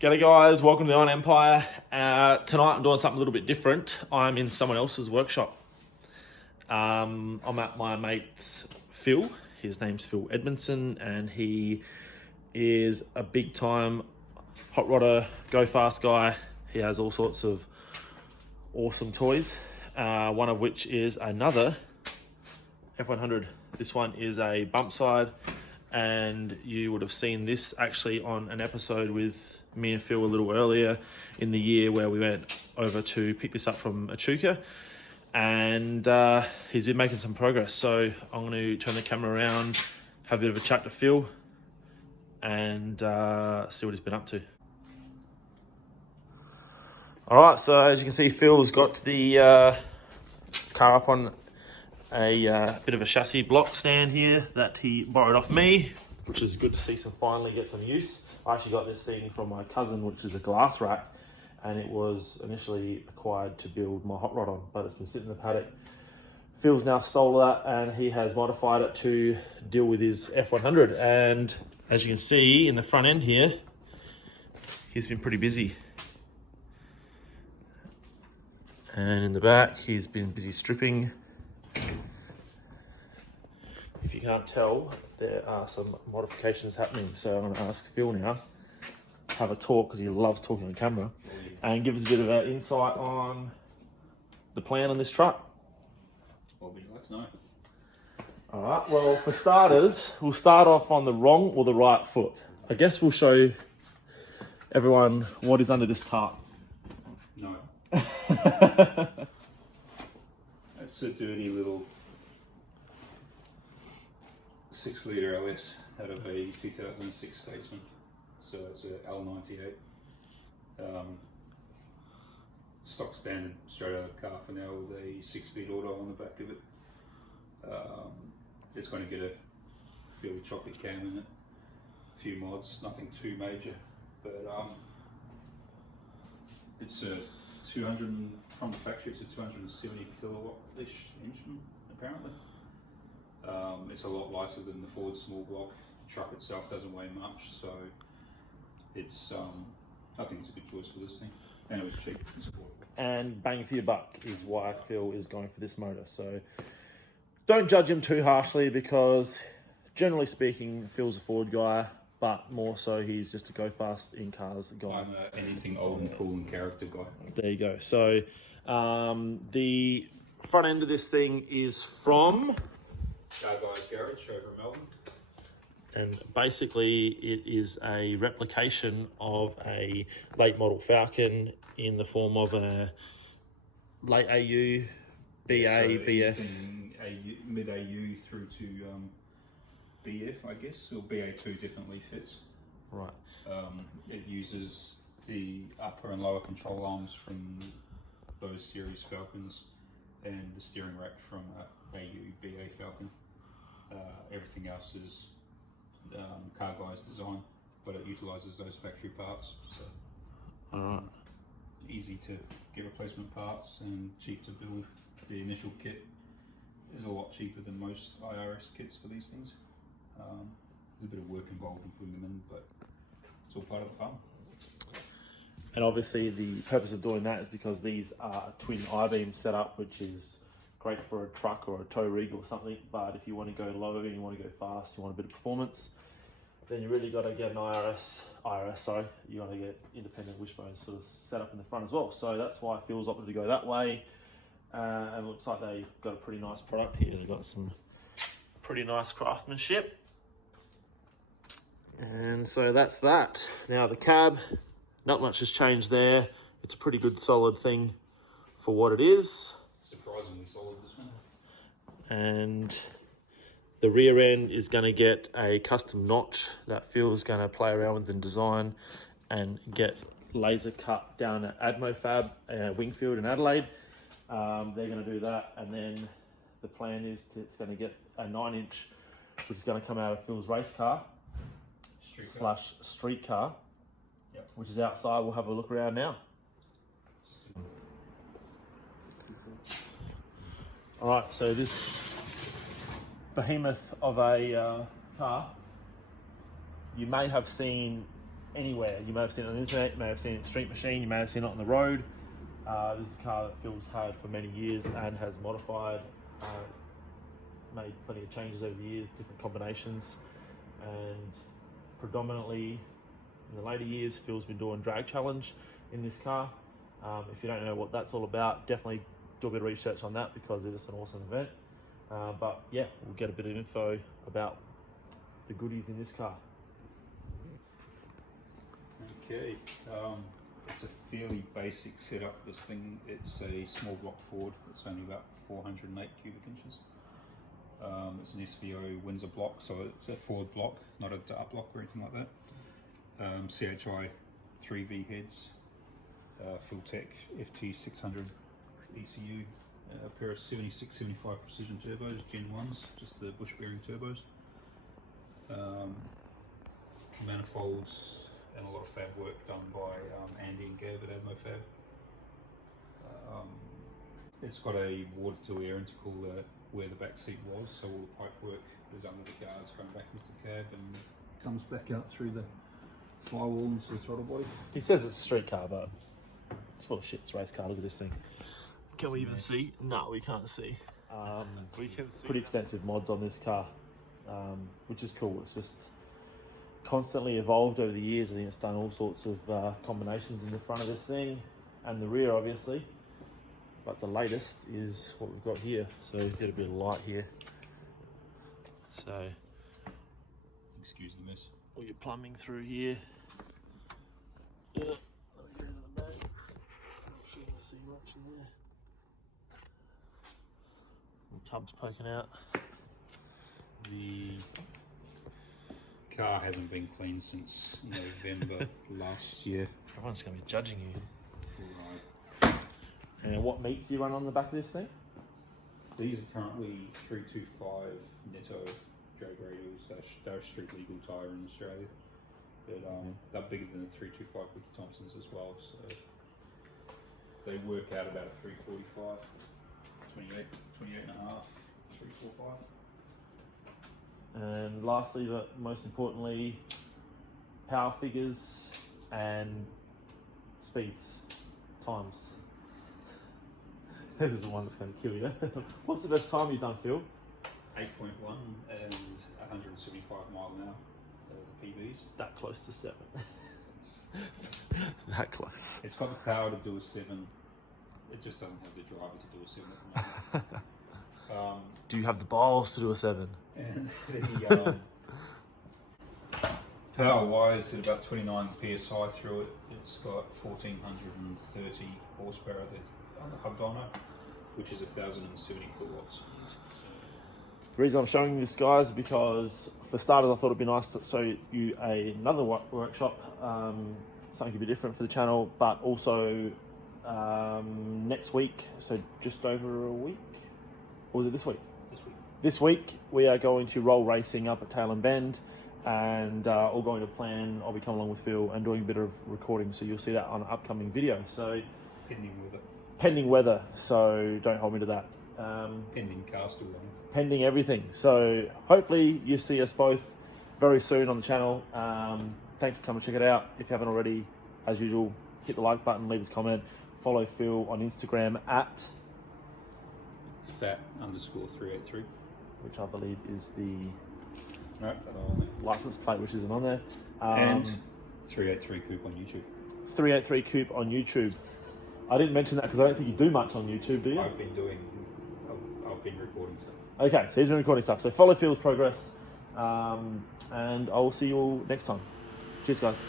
G'day guys, welcome to the Iron Empire. Tonight I'm doing something a little bit different. I'm in someone else's workshop. I'm at my mate Phil. His name's Phil Edmondson and he is a big time hot rodder, go fast guy. He has all sorts of awesome toys, one of which is another F100. This one is a bump side, and you would have seen this actually on an episode with me and Phil a little earlier in the year where we went over to pick this up from Echuca, and he's been making some progress. So I'm going to turn the camera around, have a bit of a chat to Phil, and see what he's been up to. All right, so as you can see, Phil's got the car up on a bit of a chassis block stand here that he borrowed off me, which is good to see finally get some use. I actually got this thing from my cousin, which is a glass rack, and it was initially acquired to build my hot rod on, but it's been sitting in the paddock. Phil's now stole that and he has modified it to deal with his F100. And as you can see in the front end here, he's been pretty busy. And in the back, he's been busy stripping. If you can't tell, there are some modifications happening. So I'm going to ask Phil now, have a talk, because he loves talking on camera, and give us a bit of an insight on the plan on this truck. What would you like to know? All right, well, for starters, we'll start off on the wrong or the right foot. I guess we'll show everyone what is under this tarp. No. It's a dirty little 6-litre LS out of a 2006 Statesman. So it's a L98. Stock standard straight out of the car for now with a 6-speed auto on the back of it. It's going to get a fairly choppy cam in it. A few mods, nothing too major, but it's a 200, from the factory it's a 270 kilowatt-ish engine apparently. It's a lot lighter than the Ford small block. The truck itself doesn't weigh much, so it's I think it's a good choice for this thing, and it was cheap and supportable. And bang for your buck is why Phil is going for this motor. So don't judge him too harshly, because generally speaking, Phil's a Ford guy, but more so he's just a go fast in cars guy. I'm a anything old and cool and character guy. There you go. So the front end of this thing is from Car Guy's Garage over in Melbourne. And basically it is a replication of a late model Falcon in the form of a late AU, BA, BF. Mid AU through to BF, I guess, or BA2 definitely fits. Right. It uses the upper and lower control arms from those series Falcons and the steering rack from AU, BA Falcon. Everything else is Car Guy's design, but it utilises those factory parts. So, all right. Easy to get replacement parts and cheap to build. The initial kit is a lot cheaper than most IRS kits for these things. There's a bit of work involved in putting them in, but it's all part of the fun. And obviously the purpose of doing that is because these are a twin I-beam setup, which is great for a truck or a tow rig or something. But if you want to go low and you want to go fast, you want a bit of performance, then you really got to get an IRS, you got to get independent wishbone sort of set up in the front as well. So that's why Phil's opted to go that way. And it looks like they got a pretty nice product here. They've got some pretty nice craftsmanship. And so that's that. Now the cab, not much has changed there. It's a pretty good solid thing for what it is. Surprisingly solid, this one. And the rear end is going to get a custom notch that Phil's going to play around with and design and get laser cut down at Admofab, Wingfield in Adelaide. They're going to do that, and then the plan is it's going to get a 9-inch, which is going to come out of Phil's race car / street car, yep, which is outside. We'll have a look around now. All right, so this behemoth of a car, you may have seen anywhere. You may have seen it on the internet, you may have seen it in Street Machine, you may have seen it on the road. This is a car that Phil's had for many years and has modified, made plenty of changes over the years, different combinations, and predominantly in the later years, Phil's been doing drag challenge in this car. If you don't know what that's all about, definitely do a bit of research on that because it is an awesome event. But yeah, we'll get a bit of info about the goodies in this car. Okay, it's a fairly basic setup. This thing, it's a small block Ford. It's only about 408 cubic inches. It's an SVO Windsor block, so it's a Ford block, not a dart block or anything like that. CHI 3V heads, Fulltech FT600 ECU, a pair of 76-75 precision turbos, Gen 1s, just the bush bearing turbos. Manifolds and a lot of fab work done by Andy and Gab at AdmoFab. It's got a water to air intercooler where the back seat was, so all the pipe work is under the guards going back into the cab and comes back out through the firewall into the throttle body. He says it's a street car, but it's full of shit. It's a race car. Look at this thing. Can we even see? No, we can't see. We can see pretty extensive mods on this car, which is cool. It's just constantly evolved over the years. I think it's done all sorts of combinations in the front of this thing and the rear, obviously. But the latest is what we've got here. So we've got a bit of light here. So, excuse the mess. All your plumbing through here. Yeah. Let me go to the back. Not sure you can see much in there. Little tubs poking out. The car hasn't been cleaned since November last year. Everyone's going to be judging you. Right. And what meats do you run on the back of this thing? These are currently 325 Netto drag radials. They're a street legal tyre in Australia. But they're bigger than the 325 Wiki Thompsons as well. So they work out about a 345, 28 and a half, 345. And lastly, but most importantly, power figures and speeds, times. This is the one that's going to kill you. What's the best time you've done, Phil? 8.1 and 175 mile an hour, the PBs. That close to 7. That close. It's got the power to do a 7. It just doesn't have the driver to do a 7 at the moment. Do you have the balls to do a 7? And the power-wise, at about 29 psi through it, it's got 1430 horsepower on the hub dyno, which is 1070 kilowatts. The reason I'm showing you this, guys, is because for starters, I thought it'd be nice to show you another workshop, something a bit different for the channel, but also next week, so just over a week, or was it this week? This week we are going to roll racing up at Tailem Bend, and all going to plan. I'll be coming along with Phil and doing a bit of recording, so you'll see that on an upcoming video. So pending weather, so don't hold me to that. Pending car still running. Pending everything. So hopefully you see us both very soon on the channel. Thanks for coming to check it out. If you haven't already, as usual, hit the like button, leave us a comment, follow Phil on Instagram at fat_383, which I believe is the no, license plate, which isn't on there. And 383 Coupe on YouTube. 383 Coupe on YouTube. I didn't mention that because I don't think you do much on YouTube, do you? I've been recording stuff. Okay, so he's been recording stuff. So follow Phil's progress, and I'll see you all next time. Cheers, guys.